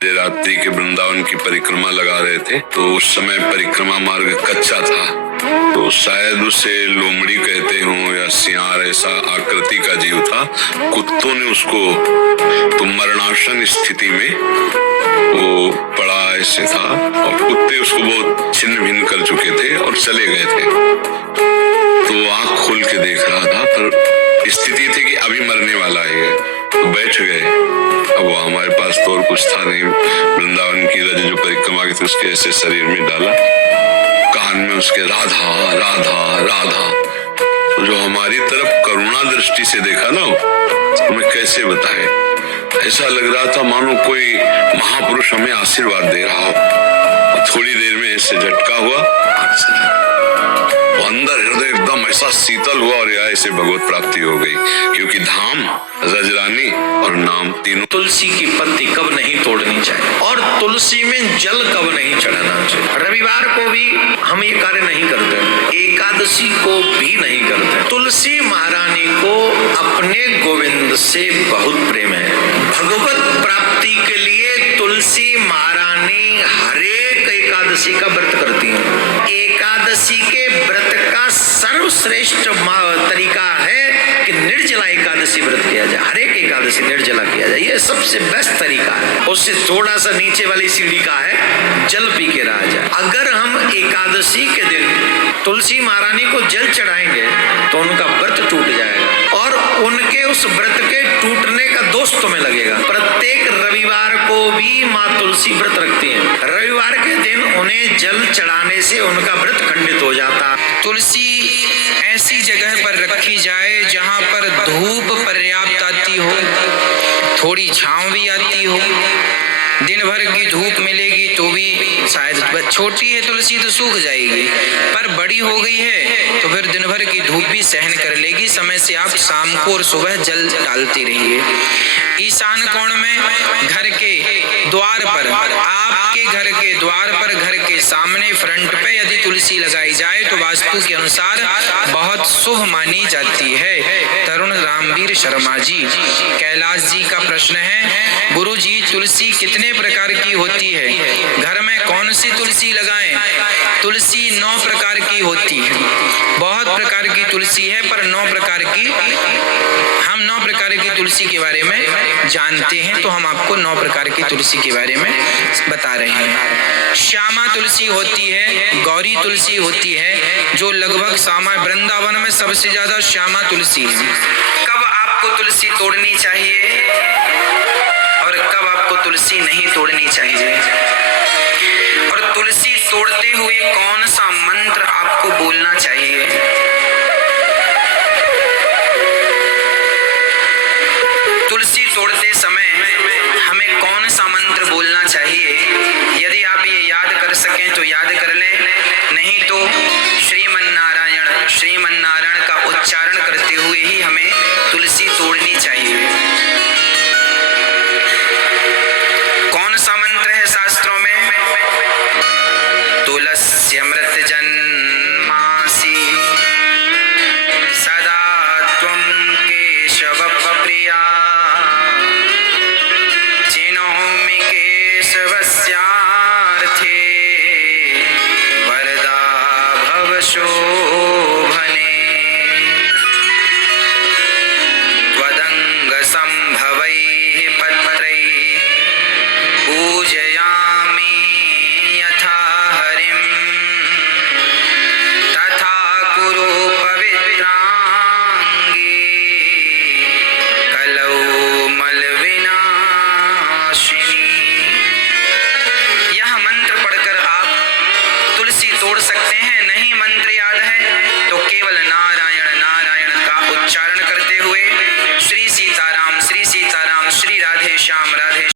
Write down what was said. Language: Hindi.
रात्रि के वृंदावन की परिक्रमा लगा रहे थे, तो उस समय परिक्रमा मार्ग कच्चा था, तो शायद उसे लोमड़ी कहते हों या सियार, ऐसा आकृति का जीव था। कुत्तों ने उसको, तो मरणासन स्थिति में वो पड़ा ऐसे था, और कुत्ते उसको बहुत छिन्न भिन्न कर चुके थे और चले गए थे। तो आंख खोल के देख रहा था, पर स्थिति थी कि अभी मरने वाला है, तो बैठ गए। अब वो हमारे पास तो और कुछ था नहीं, वृंदावन की रज जो परिक्रमा की थी उसके ऐसे शरीर में डाला, कान में उसके राधा राधा राधा। तो जो हमारी तरफ करुणा दृष्टि से देखा ना, हमें कैसे बताए, ऐसा लग रहा था मानो कोई महापुरुष हमें आशीर्वाद दे रहा हो। थोड़ी देर में ऐसे झटका हुआ, अंदर हृदय एकदम ऐसा शीतल हुआ और यहाँ ऐसे भगवत प्राप्ति हो गई, क्योंकि धाम, रजरानी और नाम तीनों। तुलसी की पत्ती कब नहीं तोड़नी चाहिए और तुलसी में जल कब नहीं चढ़ाना चाहिए। रविवार को भी हम ये कार्य नहीं करते, एकादशी को भी नहीं करते। तुलसी महारानी को अपने गोविंद से बहुत प्रेम है। भगवत प्राप्ति के लिए तुलसी महारानी हरेक एकादशी का व्रत करती हैं। एकादशी के व्रत का सर्वश्रेष्ठ तरीका है कि निर्जला एकादशी व्रत किया जाए। हरेक एकादशी निर्जला किया जाए, ये सबसे बेस्ट तरीका है। उससे थोड़ा सा नीचे वाली सीढ़ी का है, जल पी के रहा जाए। अगर हम एकादशी के दिन तुलसी महारानी को जल चढ़ाएंगे तो उनका व्रत टूट जाएगा और उनके उस व्रत के टूटने का दोष तुम्हें लगेगा। प्रत्येक रविवार को भी माँ तुलसी व्रत रखती हैं। रविवार के दिन उन्हें जल चढ़ाने से उनका व्रत खंडित हो जाता। तुलसी ऐसी जगह पर रखी जाए जहां पर धूप पर्याप्त आती हो, थोड़ी छांव भी आती हो। दिन भर की धूप मिलेगी तो भी शायद छोटी है तुलसी तो सूख जाएगी, पर बड़ी हो गई है तो फिर दिन भर की धूप भी सहन कर लेगी। समय से आप शाम को और सुबह जल डालती रहिए। ईशान कोण में घर के द्वार पर, आपके घर के द्वार पर, घर के सामने फ्रंट पे यदि तुलसी लगाई जाए तो वास्तु के अनुसार बहुत शुभ मानी जाती है। तरुण रामवीर शर्मा जी, कैलाश जी का प्रश्न है, गुरु जी तुलसी कितने प्रकार की होती है, घर में कौन सी तुलसी लगाएं? तुलसी 9 प्रकार की होती है। बहुत प्रकार की तुलसी है, पर 9 प्रकार की, हम 9 प्रकार की तुलसी के बारे में जानते हैं, तो हम आपको 9 प्रकार की तुलसी के बारे में बता रहे हैं। श्यामा तुलसी होती है, गौरी तुलसी होती है, जो लगभग श्यामा, वृंदावन में सबसे ज्यादा श्यामा तुलसी है। कब आपको तुलसी तोड़नी चाहिए और कब आपको तुलसी नहीं तोड़नी चाहिए, और तुलसी तोड़ते हुए कौन सा मंत्र आपको बोलना चाहिए। तुलसी तोड़ते समय हमें कौन सा मंत्र बोलना चाहिए, यदि आप ये याद कर सकें तो याद कर लें, नहीं तो श्रीमन्नारायण श्रीमन्नारायण का उच्चारण करते हुए ही हमें तुलसी तोड़नी चाहिए। कौन सा मंत्र है शास्त्रों में? तुलस्यमृत जन्मासि सदा त्वं केशव प्रिया, चिनोमि केशवस्यार्थे वरदा भव शोभने, त्वदंग संभवैः पत्रैः पूजयामि यथा हरिं, तथा कुरु पवित्रांगे कलौ मलविनाशिनी। यह मंत्र पढ़कर आप तुलसी तोड़ सकते हैं। नहीं मंत्र याद है